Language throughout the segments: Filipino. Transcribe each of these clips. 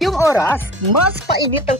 Yung oras, mas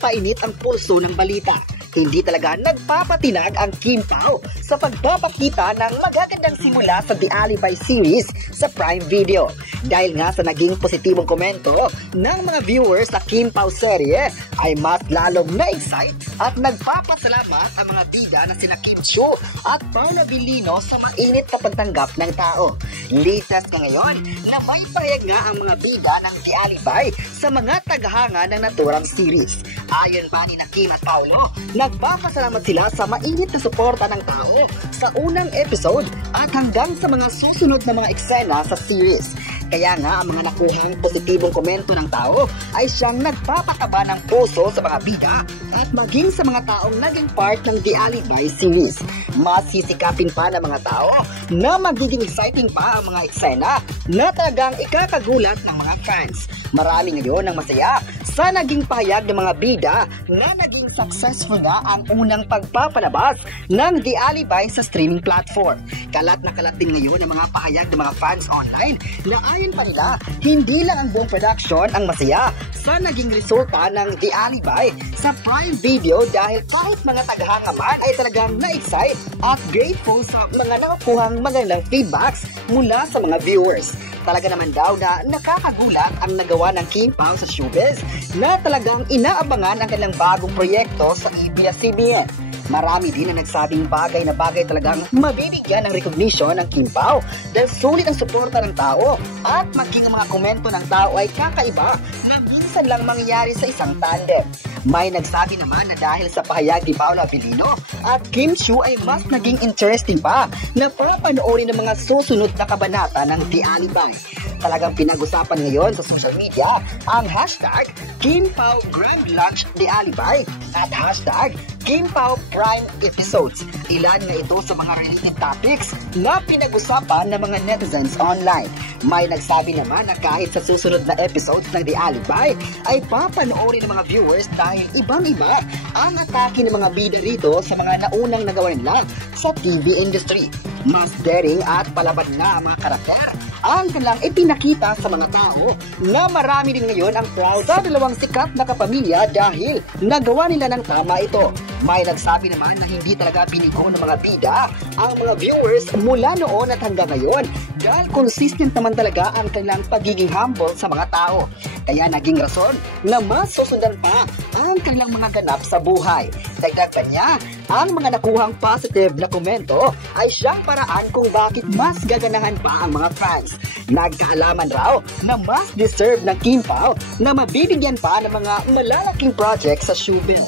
painit ang pulso ng balita. Hindi talaga nagpapatinag ang Kim Pao sa pagpapakita ng magagandang simula sa The Alibi series sa Prime Video. Dahil nga sa naging positibong komento ng mga viewers sa Kim Pao serye, ay mas lalong na-excite at nagpapasalamat ang mga bida na sina Kim Chiu at Paula Vilino sa mainit na pagtanggap ng tao. Latest nga ngayon na may pahayag nga ang mga bida ng The Alibi sa mga tagahanga ng naturang series. Ayon pa ni Kim at Paolo, nagpapasalamat sila sa mainit na suporta ng tao sa unang episode at hanggang sa mga susunod na mga eksena sa series. Kaya nga ang mga nakuhang positibong komento ng tao ay siyang nagpapataba ng puso sa mga bida at maging sa mga taong naging part ng The Alibi series. Mas sisikapin pa ng mga tao na magiging exciting pa ang mga eksena na talagang ikakagulat ng mga fans. Marami ngayon ang masaya sa naging pahayag ng mga bida na naging successful na ang unang pagpapalabas ng The Alibi sa streaming platform. Kalat na kalat din ngayon ang mga pahayag ng mga fans online na ayon pa nila, hindi lang ang buong production ang masaya sa naging resulta ng The Alibi sa Prime Video dahil kahit mga tagahanga man ay talagang na-excite at grateful sa mga nakukuhang magandang feedbacks mula sa mga viewers. Talaga naman daw na nakakagulat ang nagawa ng Kim Pao sa showbiz na talagang inaabangan ang kanilang bagong proyekto sa ABS-CBN. Marami din na nagsabing bagay na bagay talagang mabibigyan ng recognition ng Kim Pao dahil sulit ang suporta ng tao at maging ang mga komento ng tao ay kakaiba na minsan lang mangyayari sa isang tandem. May nagsabi naman na dahil sa pahayag ni Paula Vilino at Kim Chiu ay mas naging interesting pa na papanoorin ng mga susunod na kabanata ng The Alibi. Talagang pinag-usapan ngayon sa social media ang hashtag Kim Pao Grand Lunch The Alibi at hashtag Kim Pao Prime Episodes. Ilan nga ito sa mga related topics na pinag-usapan ng mga netizens online. May nagsabi naman na kahit sa susunod na episodes ng The Alibi ay papanoorin ng mga viewers dahil ibang-iba ang atake ng mga bida rito sa mga naunang nagawa nila sa TV industry. Mas daring at palaban na ang mga karakter ang kanilang ipinakita sa mga tao na marami din ngayon ang proud sa dalawang sikat na kapamilya dahil nagawa nila ng tama ito. May nagsabi naman na hindi talaga binigo ng mga bida ang mga viewers mula noon at hanggang ngayon dahil consistent naman talaga ang kanilang pagiging humble sa mga tao. Kaya naging rason na mas susundan pa ang kanilang mga ganap sa buhay. Dagdag pa niya, ang mga nakuhang positive na komento ay siyang paraan kung bakit mas gaganahan pa ang mga fans. Nagkaalaman raw na mas deserve ng Kim Pao na mabibigyan pa ng mga malalaking project sa showbiz.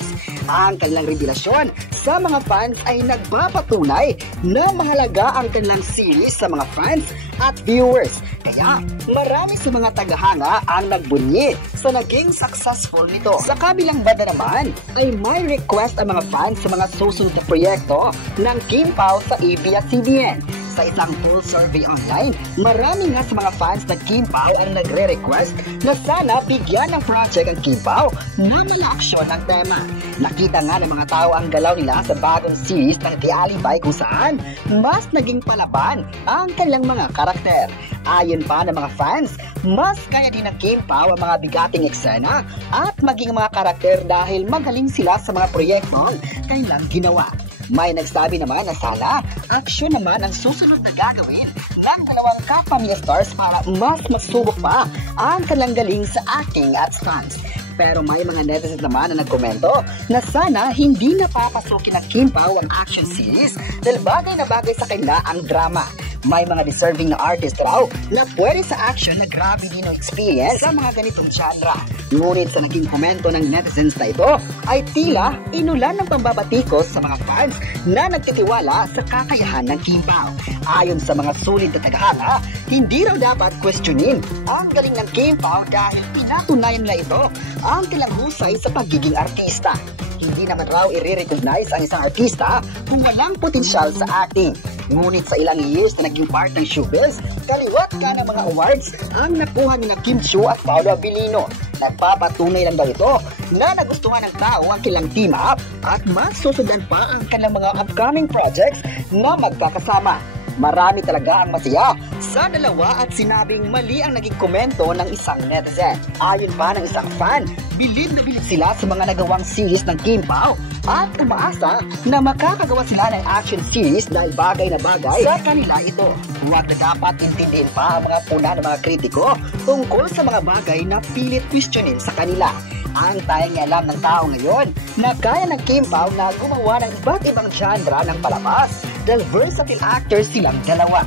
Ang kanilang revelasyon sa mga fans ay nagpapatunay na mahalaga ang kanilang series sa mga fans at viewers. Kaya marami sa mga tagahanga ang nagbunyi sa naging successful nito. Sa kabilang banda naman ay may request ang mga fans sa mga susunod na proyekto ng Kim Pao sa ABS-CBN. Sa isang full survey online, marami nga sa mga fans ng Kim Pao ang nagre-request na sana bigyan ng project ang Kim Pao na may aksyon ng tema. Nakita nga ng mga tao ang galaw nila sa bagong series ng The Alibi kung saan mas naging palaban ang kanilang mga karakter. Ayon pa ng mga fans, mas kaya din ng Kim Pao ang mga bigating eksena at maging mga karakter dahil magaling sila sa mga proyektong kanilang ginawa. May nagsabi naman na sana aksyon naman ang susunod na gagawin ng dalawang kapamilya stars para mas masubok pa ang kanilang galing sa acting at stunts. Pero may mga netizens naman na nagkomento na sana hindi napapasukin ng Kim Pao ang action series dahil bagay na bagay sa kanila ang drama. May mga deserving na artist raw na pwede sa action na grabe din ang experience sa mga ganitong genre. Ngunit sa naging komento ng netizens na ito ay tila inulan ng pambabatikos sa mga fans na nagtitiwala sa kakayahan ng Kim Pao. Ayon sa mga sulit na tagahanga, hindi raw dapat questionin ang galing ng Kim Pao dahil pinatunayan nila ito ang kanilang husay sa pagiging artista. Hindi naman raw i-recognize ang isang artista kung walang potensyal sa acting. Ngunit sa ilang years na naging part ng showbiz, kaliwat ka ng mga awards ang nakuha ni Kim Chiu at Paula Vilino. Nagpapatunay lang daw ito na nagustuhan ng tao ang kilang team up at mas susundan pa ang kanilang mga upcoming projects na magkakasama. Marami talaga ang masaya sa dalawa at sinabing mali ang naging komento ng isang netizen. Ayon pa ng isang fan, bilib na bilib sila sa mga nagawang series ng Kim Pao at umaasa na makakagawa sila ng action series dahil bagay na bagay sa kanila ito. Huwag na dapat intindihin pa ang mga puna ng mga kritiko tungkol sa mga bagay na pilit questionin sa kanila. Ang tayong alam ng tao ngayon na kaya ng Kim Pao na gumawa ng iba't ibang genre ng palabas dahil versatile actors silang dalawa.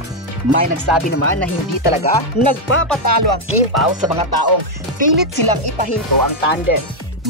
May nagsabi naman na hindi talaga nagpapatalo ang Kim Pao sa mga taong pilit silang ipahinto ang tandem.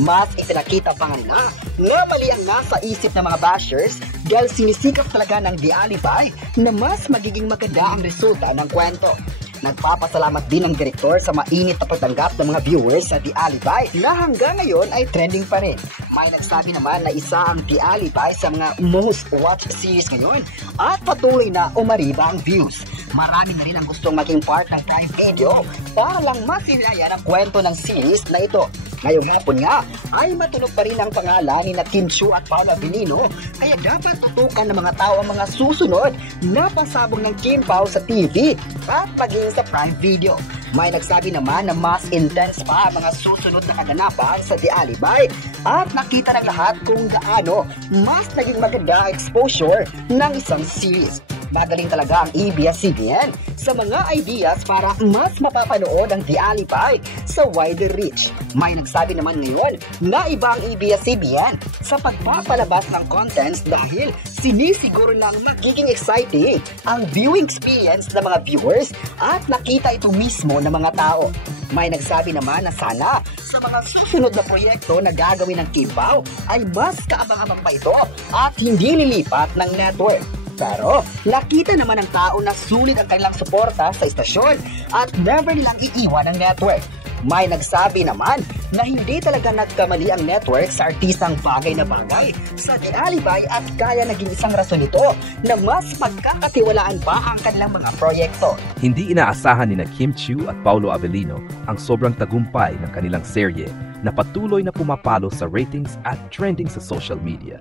Mas itinakita pa nga nila na mali ang nasa isip ng mga bashers dahil sinisikap talaga ng The Alibi na mas magiging maganda ang resulta ng kwento. Nagpapasalamat din ang direktor sa mainit na pagtanggap ng mga viewers sa The Alibi na hanggang ngayon ay trending pa rin. May nagsabi naman na isa ang The Alibi sa mga most watched series ngayon at patuloy na umariba ang views. Marami na rin ang gustong maging part ng Prime Video para lang masilayan ang kwento ng series na ito. Ngayong hapon nga ay matunog pa rin ang pangalan ni Kim Chiu at Paolo Abilino kaya dapat tutukan ng mga tao ang mga susunod na pasabog ng Kim Pao sa TV at maging sa Prime Video. May nagsabi naman na mas intense pa ang mga susunod na kaganapan sa The Alibi at nakita ng lahat kung gaano mas naging maganda ang exposure ng isang series. Magaling talaga ang ABS-CBN sa mga ideas para mas mapapanood ang The Alibi sa wider reach. May nagsabi naman ngayon na iba ang ABS-CBN sa pagpapalabas ng contents dahil sinisiguro lang magiging exciting ang viewing experience ng mga viewers at nakita ito mismo ng mga tao. May nagsabi naman na sana sa mga susunod na proyekto na gagawin ng Kim Pao ay mas kaabang-abang pa ito at hindi lilipat ng network. Pero nakita naman ng tao na sulit ang kanilang suporta sa istasyon at never nilang iiwan ang network. May nagsabi naman na hindi talaga nagkamali ang network sa artistang bagay na bagay sa The Alibi at kaya naging isang rason ito na mas magkakatiwalaan pa ang kanilang mga proyekto. Hindi inaasahan ni Kim Chiu at Paolo Abilino ang sobrang tagumpay ng kanilang serye na patuloy na pumapalo sa ratings at trending sa social media.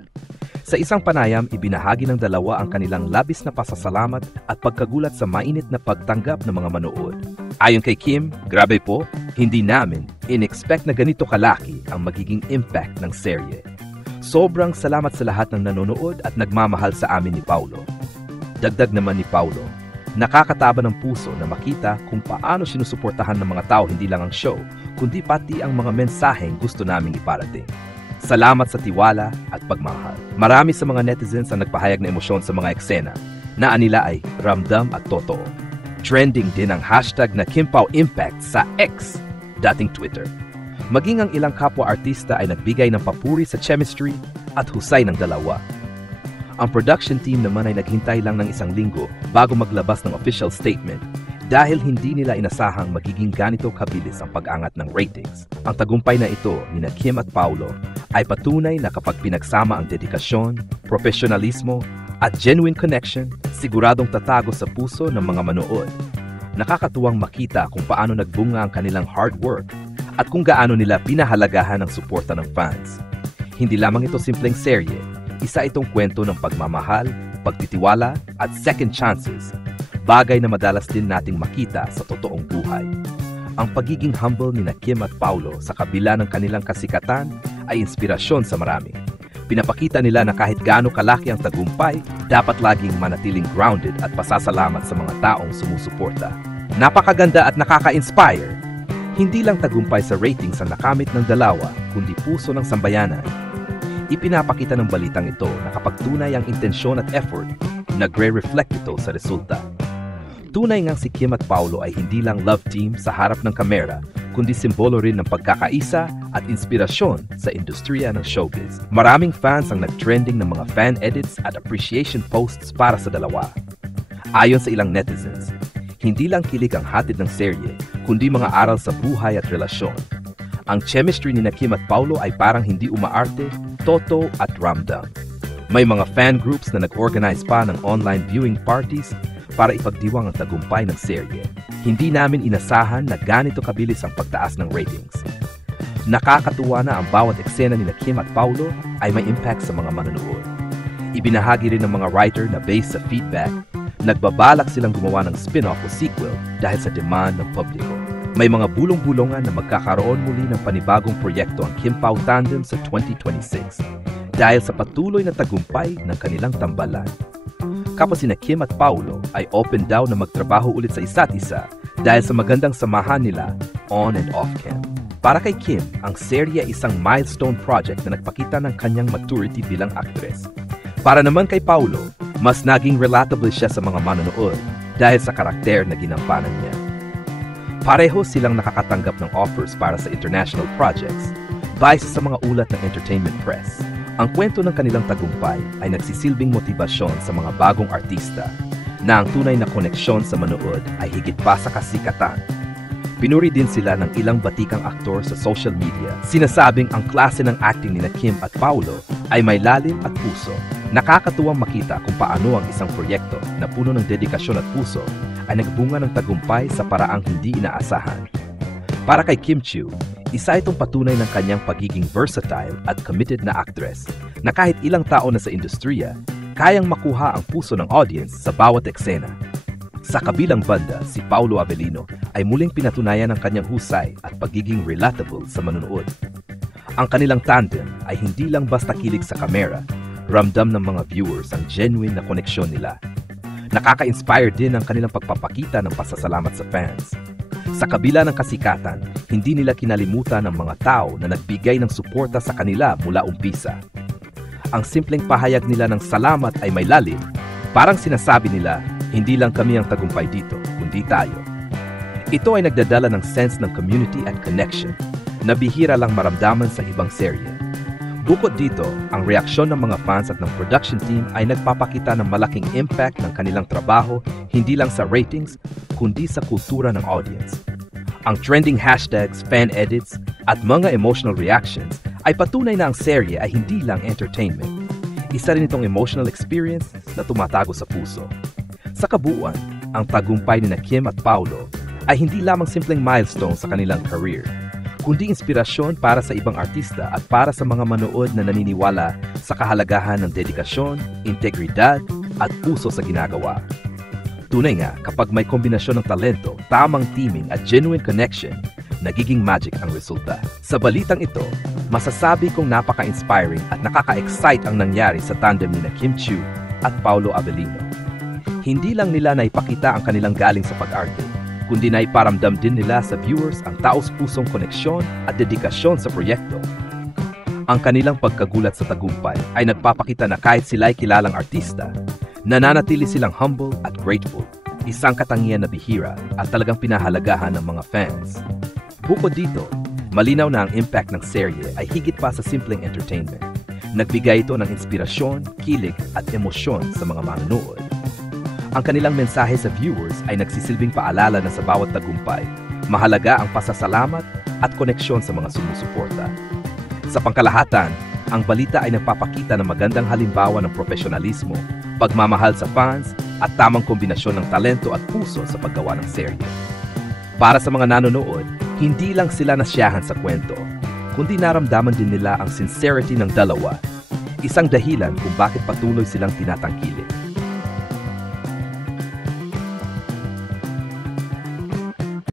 Sa isang panayam, ibinahagi ng dalawa ang kanilang labis na pasasalamat at pagkagulat sa mainit na pagtanggap ng mga manood. Ayon kay Kim, grabe po, hindi namin in-expect na ganito kalaki ang magiging impact ng serye. Sobrang salamat sa lahat ng nanonood at nagmamahal sa amin ni Paolo. Dagdag naman ni Paolo, nakakataba ng puso na makita kung paano sinusuportahan ng mga tao hindi lang ang show, kundi pati ang mga mensaheng gusto naming iparating. Salamat sa tiwala at pagmamahal. Marami sa mga netizens ang nagpahayag na emosyon sa mga eksena na anila ay ramdam at totoo. Trending din ang hashtag na Kim Pao Impact sa X, dating Twitter. Maging ang ilang kapwa-artista ay nagbigay ng papuri sa chemistry at husay ng dalawa. Ang production team naman ay naghintay lang ng isang linggo bago maglabas ng official statement dahil hindi nila inasahang magiging ganito kabilis ang pag-angat ng ratings. Ang tagumpay na ito ni Kim at Paolo ay patunay na kapag pinagsama ang dedikasyon, profesionalismo at genuine connection, siguradong tatago sa puso ng mga manood. Nakakatuwang makita kung paano nagbunga ang kanilang hard work at kung gaano nila pinahalagahan ang suporta ng fans. Hindi lamang ito simpleng serye, isa itong kwento ng pagmamahal, pagtitiwala at second chances, bagay na madalas din nating makita sa totoong buhay. Ang pagiging humble ni Kim at Paolo sa kabila ng kanilang kasikatan ay inspirasyon sa marami. Pinapakita nila na kahit gaano kalaki ang tagumpay, dapat laging manatiling grounded at pasasalamat sa mga taong sumusuporta. Napakaganda at nakaka-inspire. Hindi lang tagumpay sa ratings ang nakamit ng dalawa, kundi puso ng sambayanan. Ipinapakita ng balitang ito na kapag tunay ang intensyon at effort, nagre-reflect ito sa resulta. Tunay ngang si Kim at Paolo ay hindi lang love team sa harap ng kamera, kundi simbolo rin ng pagkakaisa at inspirasyon sa industriya ng showbiz. Maraming fans ang nag-trending ng mga fan edits at appreciation posts para sa dalawa. Ayon sa ilang netizens, hindi lang kilig ang hatid ng serye, kundi mga aral sa buhay at relasyon. Ang chemistry ni Kim at Paolo ay parang hindi umaarte, toto at ramdam. May mga fan groups na nag-organize pa ng online viewing parties para ipagdiwang ang tagumpay ng serye. Hindi namin inasahan na ganito kabilis ang pagtaas ng ratings. Nakakatuwa na ang bawat eksena ni Kim at Paolo ay may impact sa mga manonood. Ibinahagi rin ng mga writer na based sa feedback, nagbabalak silang gumawa ng spin-off o sequel dahil sa demand ng publiko. May mga bulong-bulungan na magkakaroon muli ng panibagong proyekto ang Kim Pao Tandem sa 2026 dahil sa patuloy na tagumpay ng kanilang tambalan. Kapwa sina Kim at Paulo ay open daw na magtrabaho ulit sa isa't isa dahil sa magandang samahan nila on and off cam. Para kay Kim, ang serye ay isang milestone project na nagpakita ng kanyang maturity bilang actress. Para naman kay Paulo, mas naging relatable siya sa mga manonood dahil sa karakter na ginampanan niya. Pareho silang nakakatanggap ng offers para sa international projects base sa mga ulat ng entertainment press. Ang kwento ng kanilang tagumpay ay nagsisilbing motibasyon sa mga bagong artista na ang tunay na koneksyon sa manood ay higit pa sa kasikatan. Pinuri din sila ng ilang batikang aktor sa social media. Sinasabing ang klase ng acting ni Kim at Paulo ay may lalim at puso. Nakakatuwang makita kung paano ang isang proyekto na puno ng dedikasyon at puso ay nagbunga ng tagumpay sa paraang hindi inaasahan. Para kay Kim Chiu, isa itong patunay ng kanyang pagiging versatile at committed na actress na kahit ilang taon na sa industriya, kayang makuha ang puso ng audience sa bawat eksena. Sa kabilang banda, si Paulo Avellino ay muling pinatunayan ang kanyang husay at pagiging relatable sa manonood. Ang kanilang tandem ay hindi lang basta kilig sa kamera, ramdam ng mga viewers ang genuine na koneksyon nila. Nakaka-inspire din ang kanilang pagpapakita ng pasasalamat sa fans. Sa kabila ng kasikatan, hindi nila kinalimutan ang mga tao na nagbigay ng suporta sa kanila mula umpisa. Ang simpleng pahayag nila ng salamat ay may lalim, parang sinasabi nila, hindi lang kami ang tagumpay dito, kundi tayo. Ito ay nagdadala ng sense ng community at connection na bihira lang maramdaman sa ibang serye. Bukod dito, ang reaksyon ng mga fans at ng production team ay nagpapakita ng malaking impact ng kanilang trabaho hindi lang sa ratings, kundi sa kultura ng audience. Ang trending hashtags, fan edits, at mga emotional reactions ay patunay na ang serye ay hindi lang entertainment. Isa rin itong emotional experience na tumatago sa puso. Sa kabuuan, ang tagumpay ni Kim at Paulo ay hindi lamang simpleng milestone sa kanilang career, kundi inspirasyon para sa ibang artista at para sa mga manood na naniniwala sa kahalagahan ng dedikasyon, integridad, at puso sa ginagawa. Tunay nga, kapag may kombinasyon ng talento, tamang teaming at genuine connection, nagiging magic ang resulta. Sa balitang ito, masasabi kong napaka-inspiring at nakaka-excite ang nangyari sa tandem ni Kim Chiu at Paulo Avellino. Hindi lang nila naipakita ang kanilang galing sa pag-arte, kundi naiparamdam din nila sa viewers ang taos-pusong koneksyon at dedikasyon sa proyekto. Ang kanilang pagkagulat sa tagumpay ay nagpapakita na kahit sila ay kilalang artista, nananatili silang humble at grateful, isang katangian na bihira at talagang pinahalagahan ng mga fans. Bukod dito, malinaw na ang impact ng serye ay higit pa sa simpleng entertainment. Nagbigay ito ng inspirasyon, kilig at emosyon sa mga manonood. Ang kanilang mensahe sa viewers ay nagsisilbing paalala na sa bawat tagumpay, mahalaga ang pasasalamat at koneksyon sa mga sumusuporta. Sa pangkalahatan, ang balita ay nagpapakita ng magandang halimbawa ng profesionalismo, pagmamahal sa fans, at tamang kombinasyon ng talento at puso sa paggawa ng serye. Para sa mga nanonood, hindi lang sila nasiyahan sa kwento, kundi naramdaman din nila ang sincerity ng dalawa, isang dahilan kung bakit patuloy silang tinatangkilik.